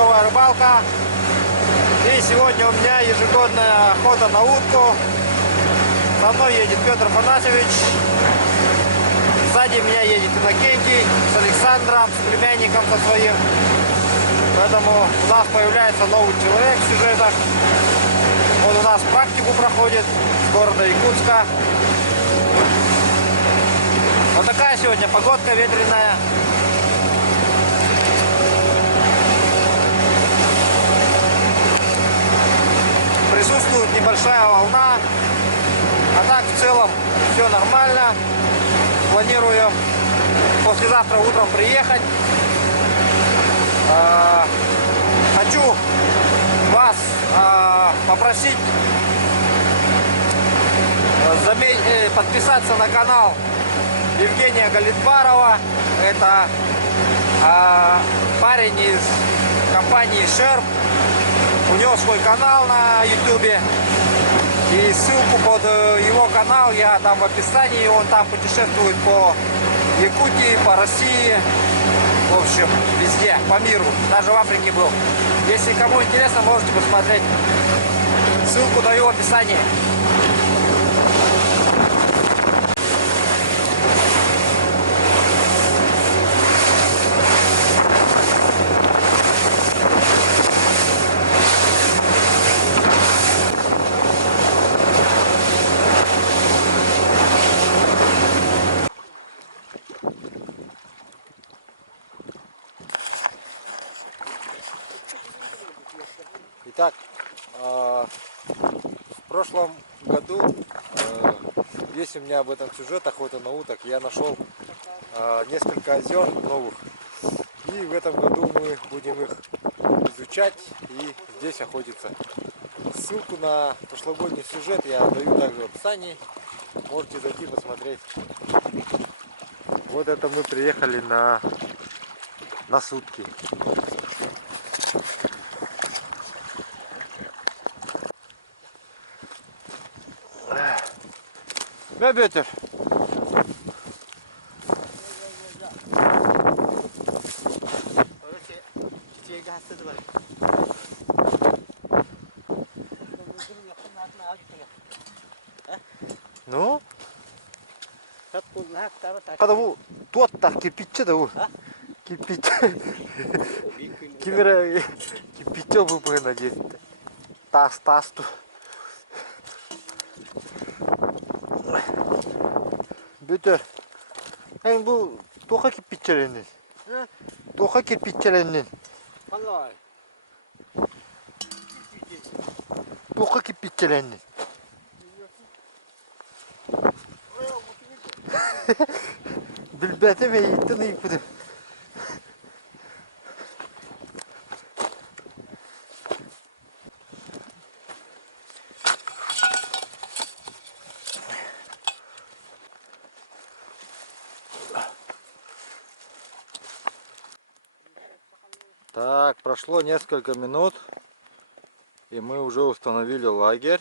клевая рыбалка. И сегодня у меня ежегодная охота на утку. Со мной едет Петр Афанасьевич. Сзади меня едет Иннокентий с Александром, с племянником со своим. Поэтому у нас появляется новый человек в сюжетах. Он у нас практику проходит с города Якутска. Вот такая сегодня погодка ветреная. Присутствует небольшая волна. А так в целом все нормально. Планирую послезавтра утром приехать. Хочу вас попросить подписаться на канал Евгения Галитбарова. Это парень из компании Sherp. У него свой канал на YouTube. И ссылку под его канал я дам в описании. Он там путешествует по Якутии, по России. В общем, везде, по миру. Даже в Африке был. Если кому интересно, можете посмотреть. Ссылку даю в описании. Итак, в прошлом году есть у меня об этом сюжет охота на уток. Я нашел несколько озер новых. И в этом году мы будем их изучать и здесь охотиться. Ссылку на прошлогодний сюжет я даю также в описании. Можете зайти посмотреть. Вот это мы приехали на сутки. Да, Петр? Ну? Когда bu tuottaa kipitse da bu. Kipitse. Kimera kipitse bu bana diye. Tas tu. Pöter. Yani bu toka kipitçelenin. Toka kipitçelenin. Vallahi. Toka kipitçelenin. Bilbete ve yittin yıkıdım. Так, прошло несколько минут, и мы уже установили лагерь,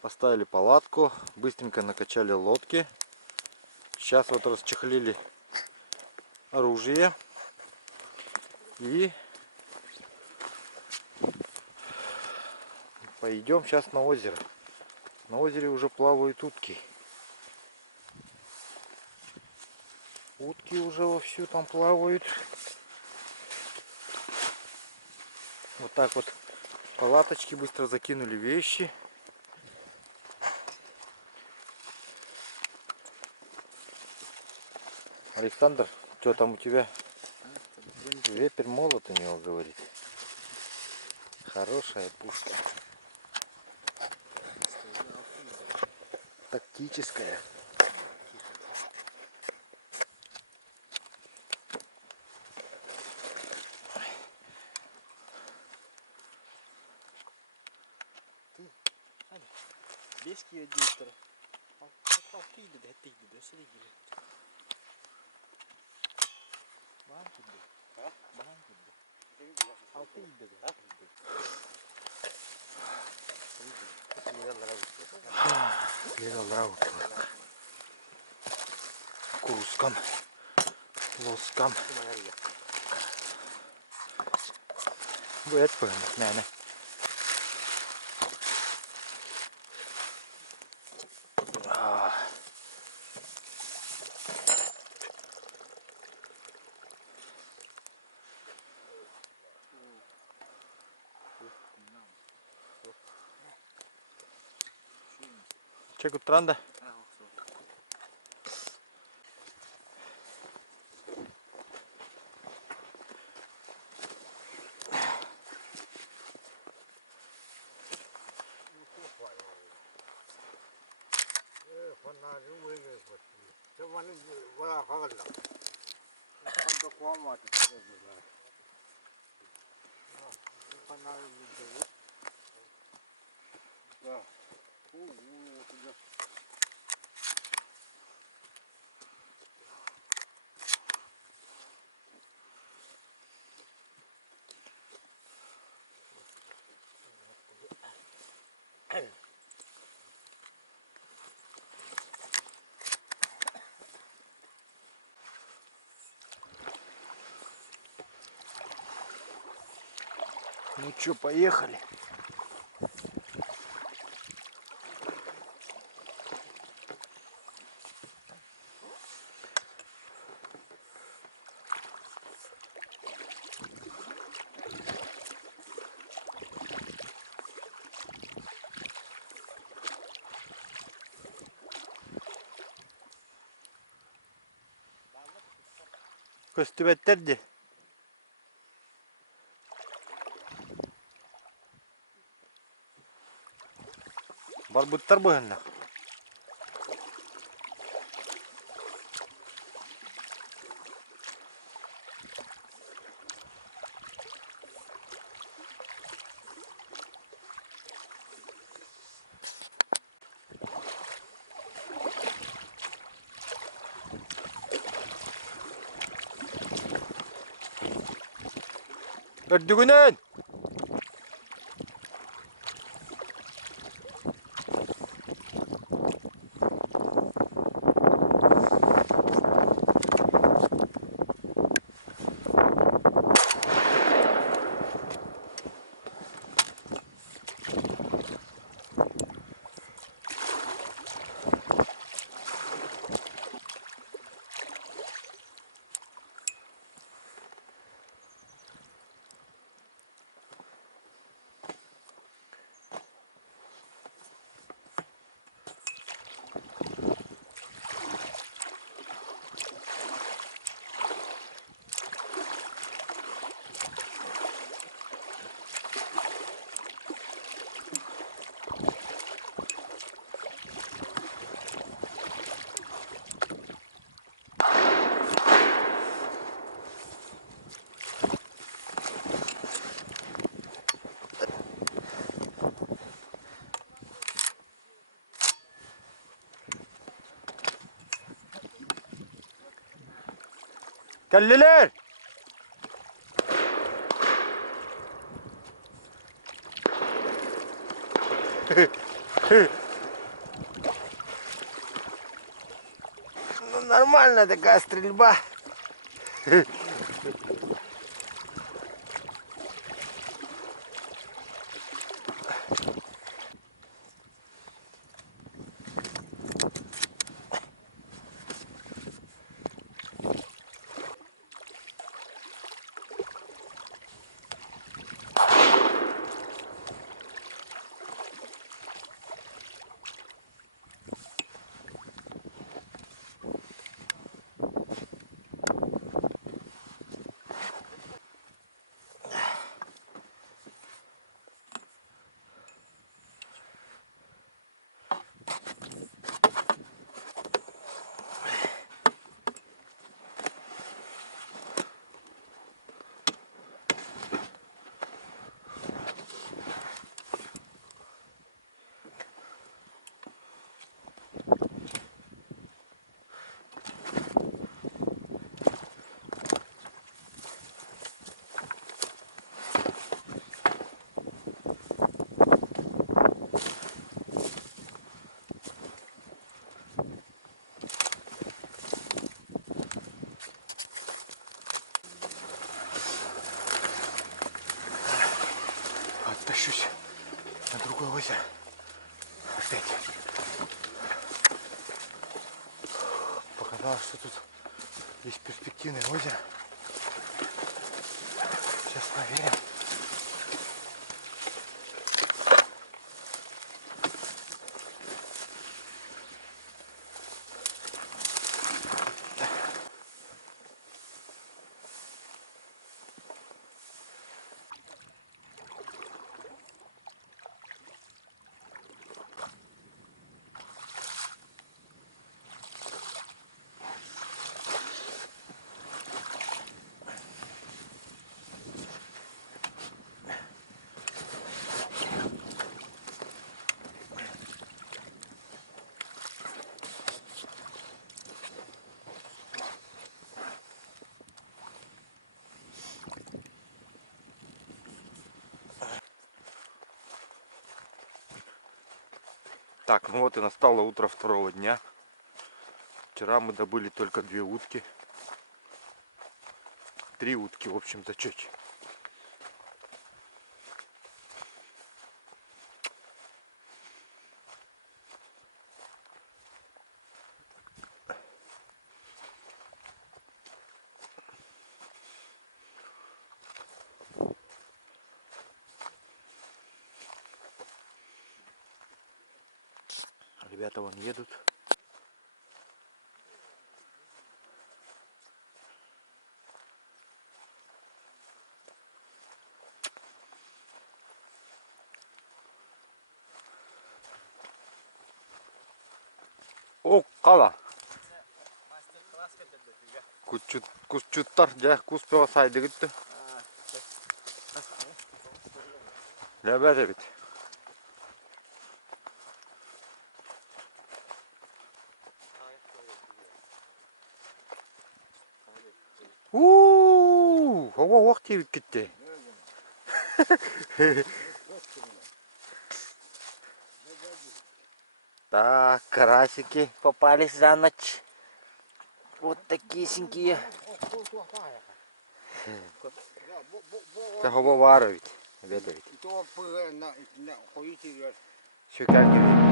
поставили палатку, быстренько накачали лодки. Сейчас вот расчехлили оружие и пойдем сейчас на озеро. На озере уже плавают утки. Утки уже вовсю там плавают. Вот так вот палаточки быстро закинули вещи. Александр, что там у тебя? Ветер молот у него, говорит. Хорошая пушка. Тактическая. Beski ödüyorlar. Altıydı da ettiydi de seni gibi. Bahan gibi. Ha? Bahan gibi. Altıydı da. Следовал курском, лоском. เบิดเปิดแน่นะČeku tranda. Ну чё, поехали. Көстүбеттерди. Барбуттар быһынна. Өрдүгүнөн. Kelliler. Ну, нормальная такая стрельба. переключусь на другое озеро. Опять. Показалось, что тут есть перспективное озеро. Сейчас проверим. Так, ну вот и настало утро второго дня. Вчера мы добыли только 2 утки. 3 утки, в общем, в зачете. Ребята вон едут. О, кала. Кучуттар, да, куспева сайды гитти. Ребята ведь. Ого, вахти кетти. Так, карасики попались за ночь. Вот такие синькие. Того варить, ведь. Все как не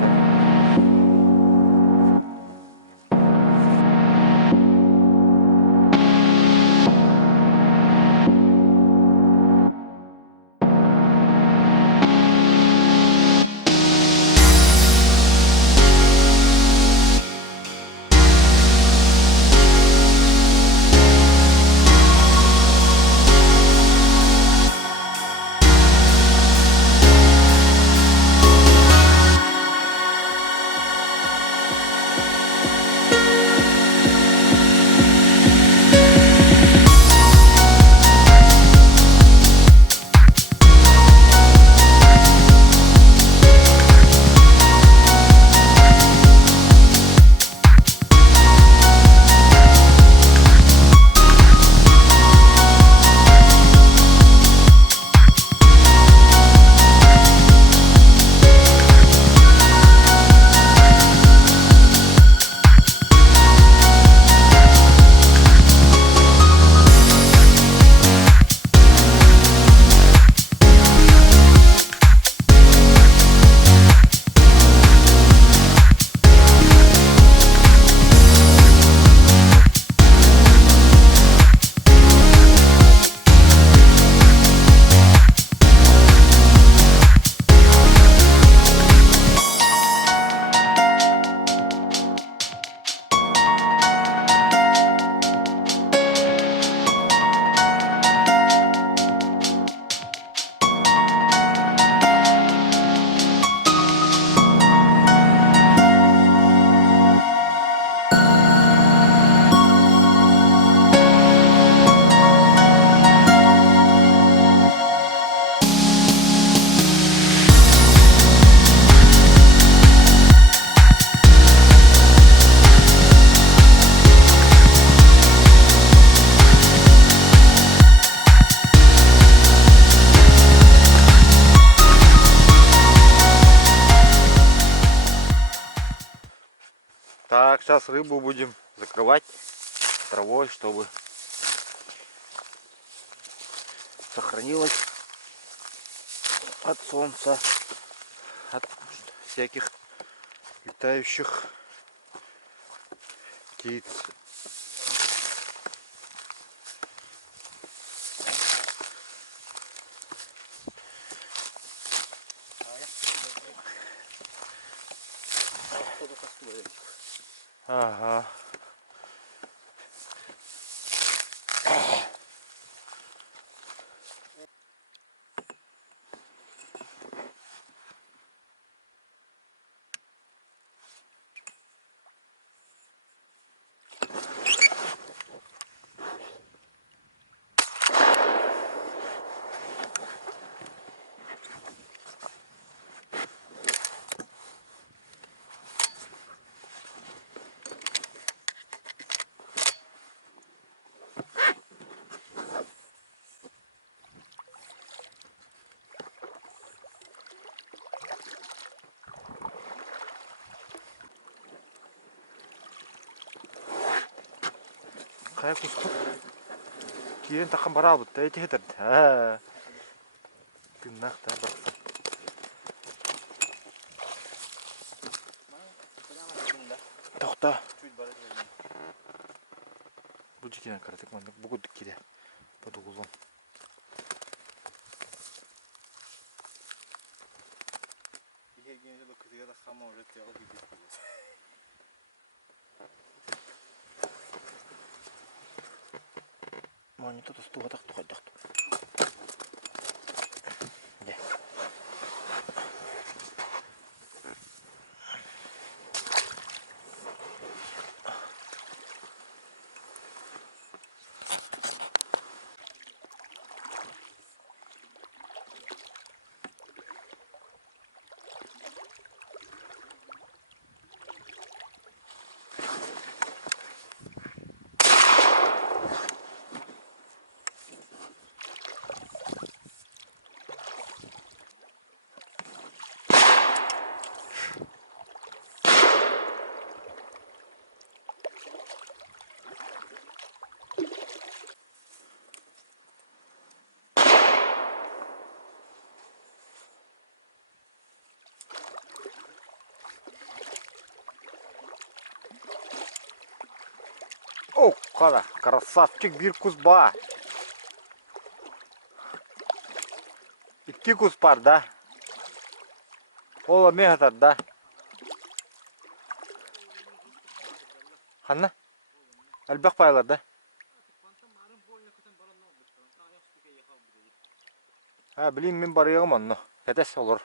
Так, сейчас рыбу будем закрывать травой, чтобы сохранилась от солнца, от всяких летающих птиц. Ага. Kayak kusut. Kian takkan barabut, tapi cehet. Pindah tak berapa. Tohta. Bujikina karatek mandak buku dikide. Pada gulung. Ihe genelde de kızıya da hamam üretiyor o gibi. Mau itu terus tuh tak tuh. Ya. О, кара, красавчик bir kuş var. İki kuş var da. Ola mehtar da. Hanna? Albaq paylar da. Ha, bileyim men barıyağım onu. Ketes olur.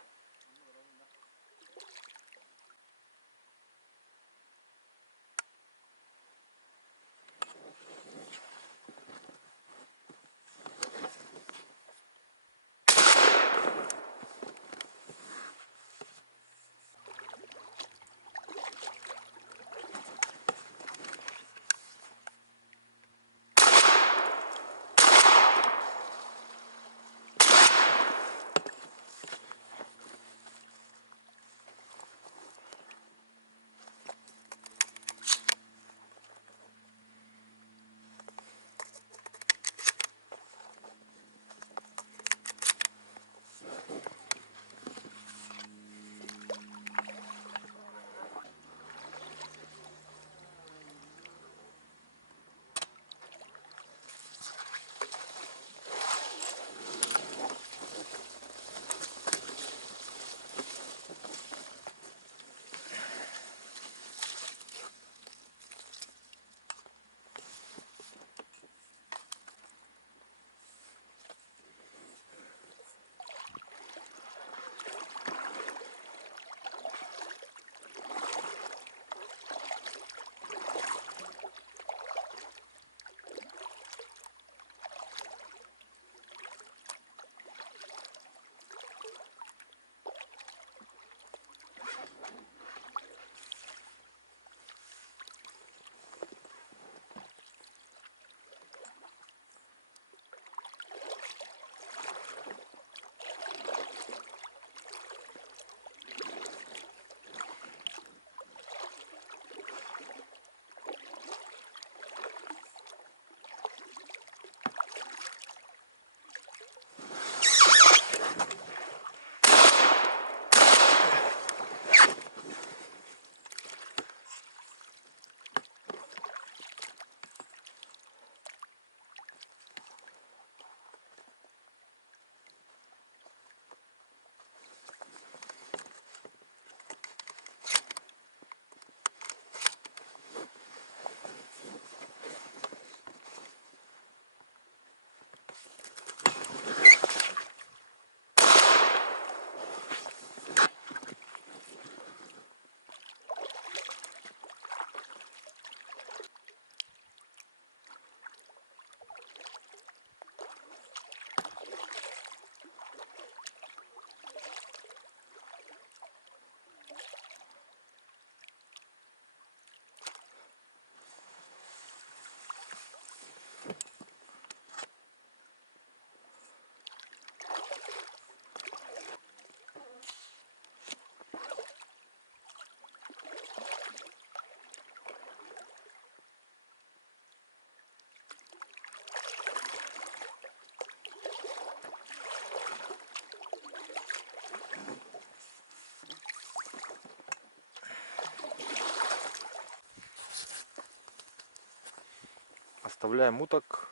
Оставляем уток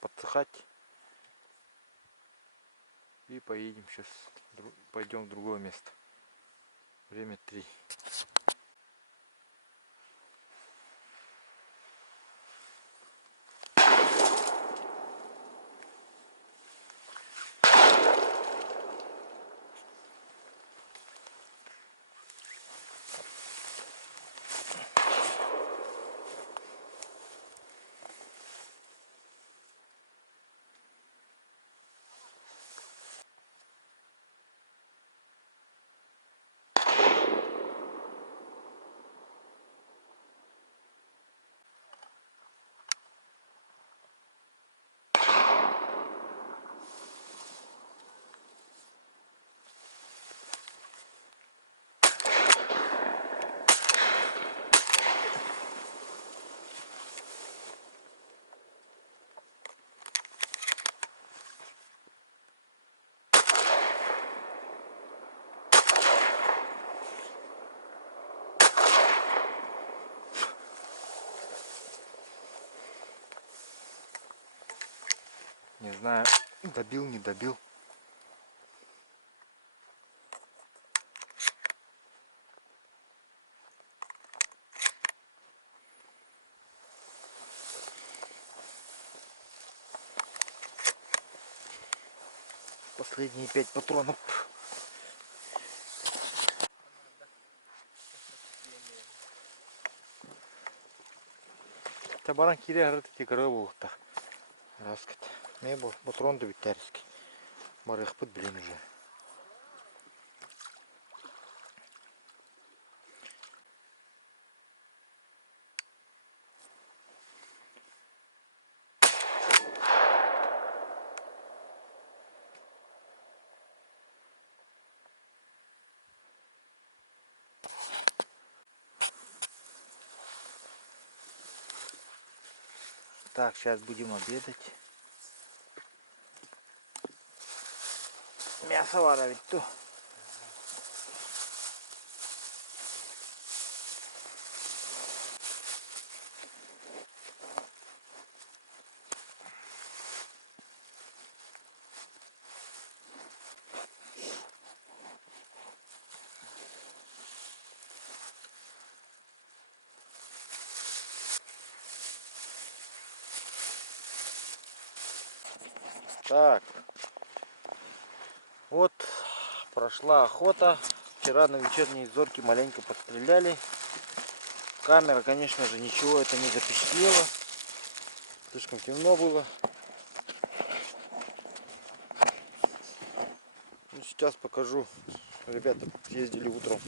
подсыхать. И поедем сейчас. Пойдем в другое место. Время 3. Не знаю, добил, не добил. Последние 5 патронов. Табаран кире арыты текірі болықта. Раскет. Не был патрон да витярский. Барых под блин уже. Так, сейчас будем обедать. Мясо варивать то. Так, вот прошла охота. Вчера на вечерней зорке маленько подстреляли. Камера, конечно же, ничего это не запечатлела. Слишком темно было. Ну, сейчас покажу. Ребята ездили утром.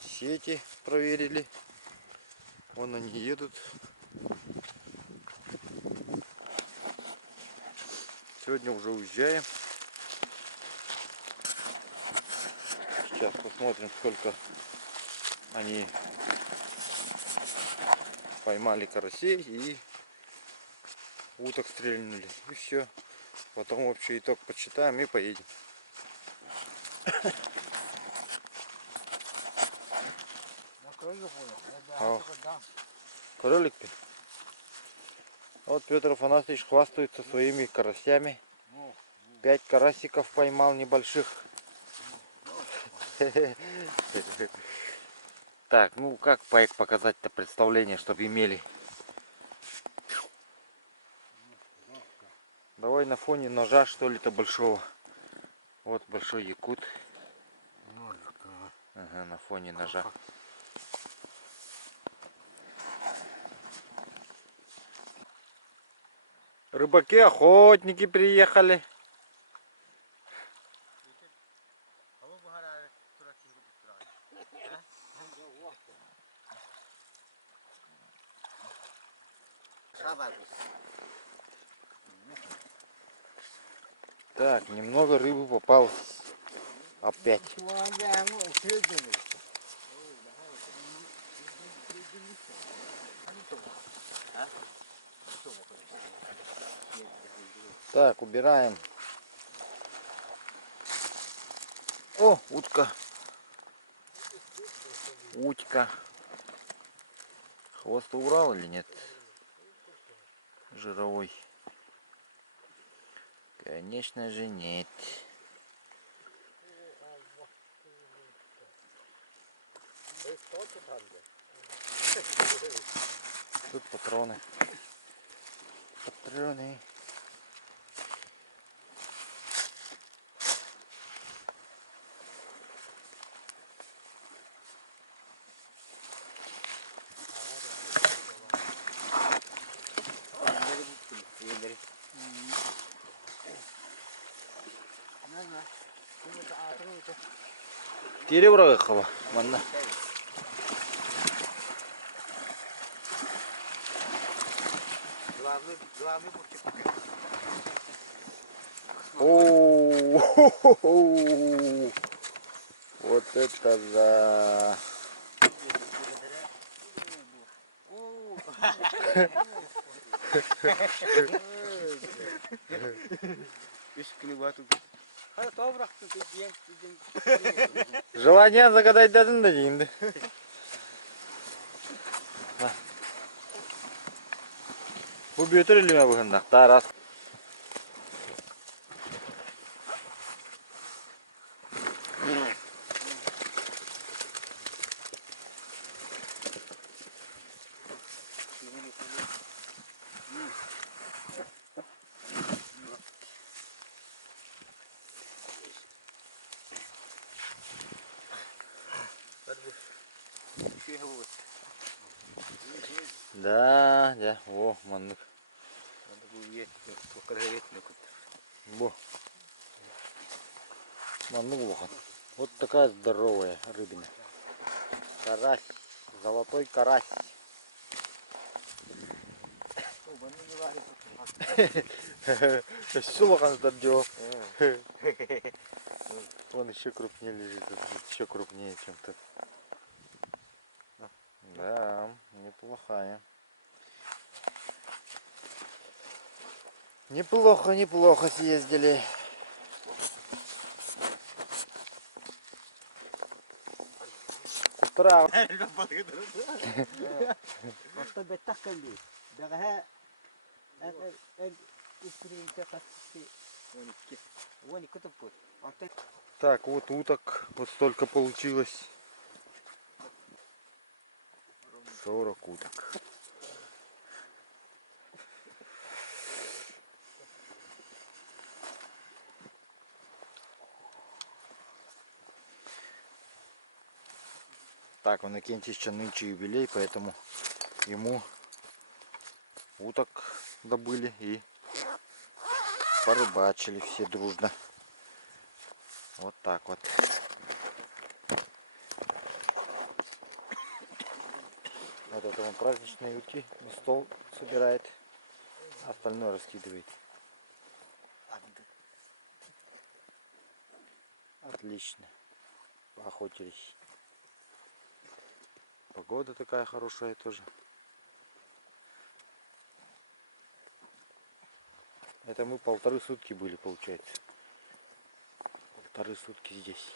Сети проверили. Вон они едут. Сегодня уже уезжаем. Сейчас посмотрим, сколько они поймали карасей и уток стрельнули. И все. Потом общий итог подсчитаем и поедем. Кролик-то. Вот Петр Афанасьевич хвастается своими карасями. 5 карасиков поймал небольших. Так, ну как показать-то представление, чтобы имели? Давай на фоне ножа, что ли-то большого. Вот большой якут. Ага, на фоне ножа. Рыбаки-охотники приехали. Так, немного рыбы попалось. Опять. Так, убираем. О, утка. Утка. Хвост убрал или нет? жировой? Конечно же нет. Тут патроны. Патроны. Тире бұрағы манна. Главный бурчик. О-о-о-о-о-о. Вот это да. Желание загадать дадың да деймді. Бұл бөтір үліме бұғындақ, тарас. Да, да, о, маннык. Во. Маннык лохан. Вот такая здоровая рыбина. Карась, золотой карась. Все лохан стадио. Он еще крупнее лежит, еще крупнее, чем тут. Да, неплохая. Неплохо, неплохо съездили. Трав. Так, вот уток, вот столько получилось. 40 уток. Так, у Иннокентича нынче юбилей, поэтому ему уток добыли и порыбачили все дружно. Вот так вот. Вот это он праздничные утки на стол собирает, а остальное раскидывает. Отлично. Поохотились. Погода такая хорошая тоже. Это мы 1,5 сутки были, получается. 1,5 сутки здесь.